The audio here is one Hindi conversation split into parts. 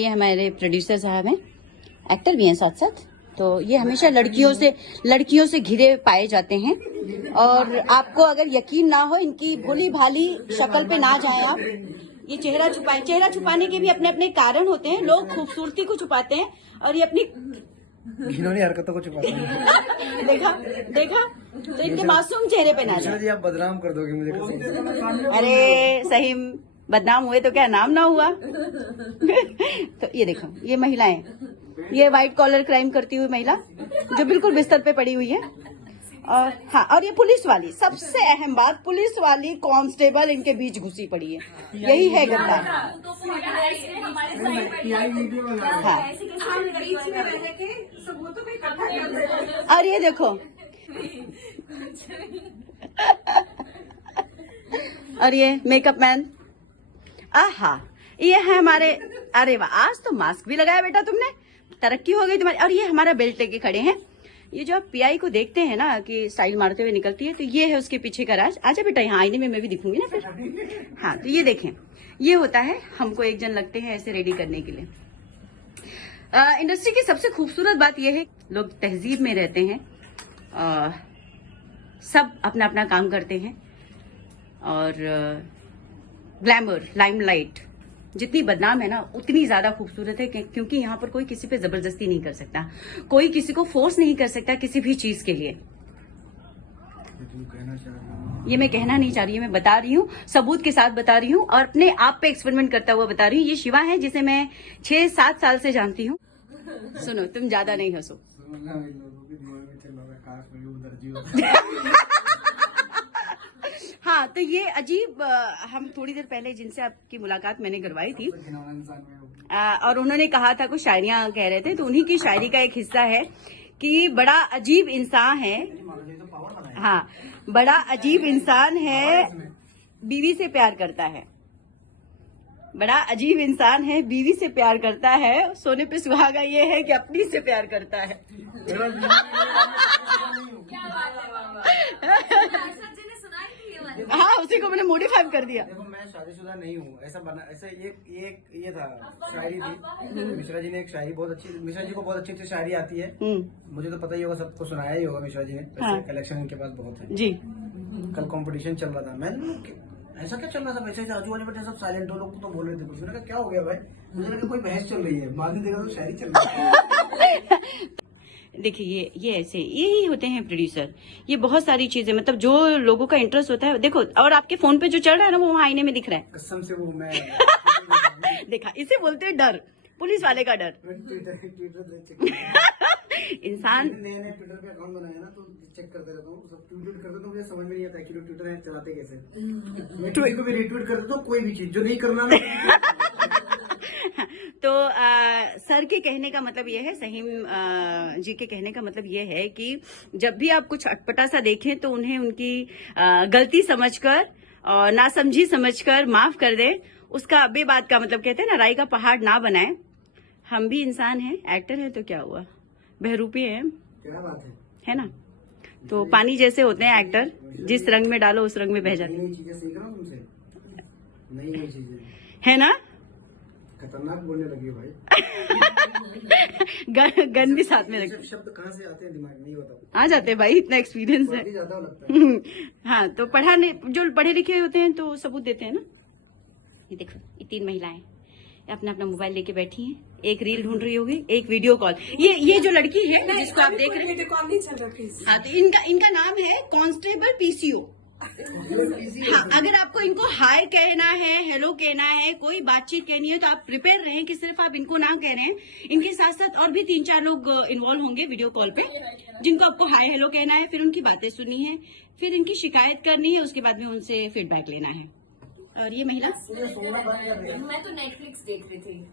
ये हमारे प्रोड्यूसर साहब हैं, एक्टर भी हैं साथ साथ। तो ये हमेशा लड़कियों से घिरे पाए जाते हैं। और आपको अगर यकीन ना हो, इनकी भोली भाली शक्ल पे ना जाएं आप। ये चेहरा छुपाने के भी अपने अपने कारण होते हैं। लोग खूबसूरती को छुपाते हैं और ये अपनी घिनौनी हरकतों को छुपाते हैं। देखा तो इनके मासूम चेहरे पे ना जाए। जी आप बदनाम कर दोगे मुझे कसम। अरे सही बदनाम हुए तो क्या नाम ना हुआ। तो ये देखो, ये महिलाएं, ये व्हाइट कॉलर क्राइम करती हुई महिला जो बिल्कुल बिस्तर पे पड़ी हुई है। और हाँ, और ये पुलिस वाली, सबसे अहम बात, पुलिस वाली कांस्टेबल इनके बीच घुसी पड़ी है। यही है गद्दार। हाँ, और ये देखो, और ये मेकअप मैन, आहा, ये है हमारे। अरे वाह, आज तो मास्क भी लगाया बेटा तुमने, तरक्की हो गई तुम्हारी। और ये हमारा बेल्ट लेके खड़े हैं। ये जो आप पीआई को देखते हैं ना कि स्टाइल मारते हुए निकलती है, तो ये है उसके पीछे का राज। आजा बेटा, यहाँ आईने में मैं भी दिखूंगी ना फिर। हाँ, तो ये देखें, ये होता है, हमको एक जन लगते हैं ऐसे रेडी करने के लिए। इंडस्ट्री की सबसे खूबसूरत बात यह है, लोग तहजीब में रहते हैं, सब अपना अपना काम करते हैं। और ग्लैमर, लाइमलाइट जितनी बदनाम है ना, उतनी ज्यादा खूबसूरत है, क्योंकि यहाँ पर कोई किसी पे जबरदस्ती नहीं कर सकता, कोई किसी को फोर्स नहीं कर सकता किसी भी चीज के लिए। ये मैं कहना नहीं चाह रही हूँ, मैं बता रही हूँ, सबूत के साथ बता रही हूँ, और अपने आप पे एक्सपेरिमेंट करता हुआ बता रही हूँ। ये शिवा है जिसे मैं 6-7 साल से जानती हूँ। सुनो, तुम ज्यादा नहीं हंसो। हाँ, तो ये अजीब, हम थोड़ी देर पहले जिनसे आपकी मुलाकात मैंने करवाई थी, और उन्होंने कहा था, कुछ शायरियां कह रहे थे, तो उन्हीं की शायरी का एक हिस्सा है कि बड़ा अजीब इंसान है। हाँ, बड़ा अजीब इंसान है, बीवी से प्यार करता है। बड़ा अजीब इंसान है, बीवी से प्यार करता है, सोने पे सुहागा ये है कि अपनी से प्यार करता है। हाँ, उसी को मैंने मॉडिफाई कर दिया। देखो, मैं शादीशुदा नहीं हूँ, ऐसा ये था, शायरी थी। मिश्रा जी ने एक शायरी बहुत अच्छी, मिश्रा जी को बहुत अच्छी शायरी आती है, मुझे तो पता ही होगा, सबको सुनाया ही होगा मिश्रा जी ने। हाँ। कलेक्शन उनके पास बहुत है जी। कल कंपटीशन चल रहा था, मैं ऐसा क्या चल रहा था, वैसे आजू बाजू बच्चे सब साइलेंट हो, लोग तो बोल रहे थे कुछ। मैंने कहा क्या हो गया भाई, मुझे लगा कोई बहस चल रही है, बाद में देखा तो शायरी चल रही है। देखिए, ये ऐसे यही होते हैं प्रोड्यूसर। ये बहुत सारी चीजें, मतलब जो लोगों का इंटरेस्ट होता है, देखो, और आपके फोन पे जो चल रहा है ना, वो वहाँ आईने में दिख रहा है। कसम से वो मैं देखा, इसे बोलते हैं डर, पुलिस वाले का डर। इंसान नए ट्विटर पे अकाउंट बनाया ना, तो चेक करते रहता हूँ, सब ट्वीट करते, तो मुझे समझ में नहीं आता कि ट्विटर है चलाते कैसे। मैं ट्वीट को भी रीट्वीट कर देता हूँ, कोई भी चीज जो नहीं करना। तो सर के कहने का मतलब यह है, सहीम जी के कहने का मतलब यह है कि जब भी आप कुछ अटपटा सा देखें तो उन्हें उनकी गलती समझकर और नासमझी समझकर माफ कर दें। उसका बेबात का मतलब, कहते हैं ना, राई का पहाड़ ना बनाएं। हम भी इंसान हैं, एक्टर हैं तो क्या हुआ, बहरूपी हैं, क्या बात है ना। तो पानी जैसे होते हैं एक्टर, जिस रंग में डालो उस रंग में बह जाते हैं। नई चीजें सीख रहा हूँ तुमसे, नई चीजें, है ना। खतरनाक बोलने लगी भाई। गन भी साथ में रख। शब्द कहाँ से आते हैं दिमाग में, नहीं होता, आ जाते हैं भाई, इतना एक्सपीरियंस है। ज्यादा लगता है। हाँ, तो जो पढ़े लिखे होते हैं तो सबूत देते हैं ना। ये देखो, ये 3 महिलाएं अपना अपना मोबाइल लेके बैठी हैं, एक रील ढूंढ रही होगी, एक वीडियो कॉल। ये जो लड़की है जिसको आप देख रहे हैं, हाँ, तो इनका नाम है कांस्टेबल पीसीओ। हाँ, अगर आपको इनको हाय कहना है, हेलो कहना है, कोई बातचीत कहनी है, तो आप प्रिपेयर रहें कि सिर्फ आप इनको ना कह रहे हैं, इनके साथ साथ और भी 3-4 लोग इन्वॉल्व होंगे वीडियो कॉल पे, जिनको आपको हाय हेलो कहना है, फिर उनकी बातें सुननी है, फिर इनकी शिकायत करनी है, उसके बाद में उनसे फीडबैक लेना है। और ये महिला, मैं तो नेटफ्लिक्स देख रही थी।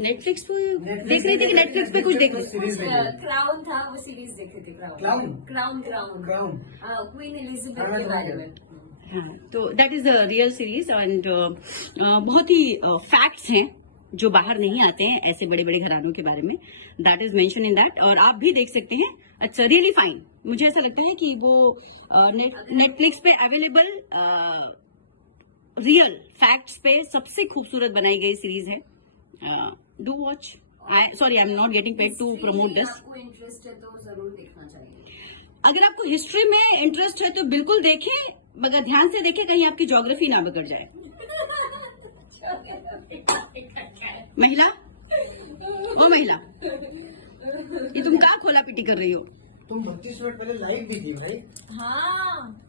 नेटफ्लिक्स पे देख रही थी कि नेटफ्लिक्स पे कुछ देख रही थी? क्राउन था, वो सीरीज देख रही थी। क्राउन क्वीन एलिजाबेथ के बारे में। हाँ, तो that is the real series, and बहुत ही फैक्ट्स हैं जो बाहर नहीं आते हैं ऐसे बड़े बड़े घरानों के बारे में। That is mention in that, और आप भी देख सकते हैं। It's really fine. मुझे ऐसा लगता है कि वो नेटफ्लिक्स पे अवेलेबल रियल फैक्ट्स पे सबसे खूबसूरत बनाई गई सीरीज है। Do watch. Sorry, I am not getting paid to promote this. आपको इंटरेस्ट है तो जरूर देखना चाहिए. अगर आपको हिस्ट्री में इंटरेस्ट है तो बिल्कुल देखें, मगर ध्यान से देखें कहीं आपकी ज्योग्राफी ना बिगड़ जाए. महिला, वो महिला, ये तुम क्या खोला पिटी कर रही हो? तुम 32 मिनट पहले लाइव भी थी भाई. हाँ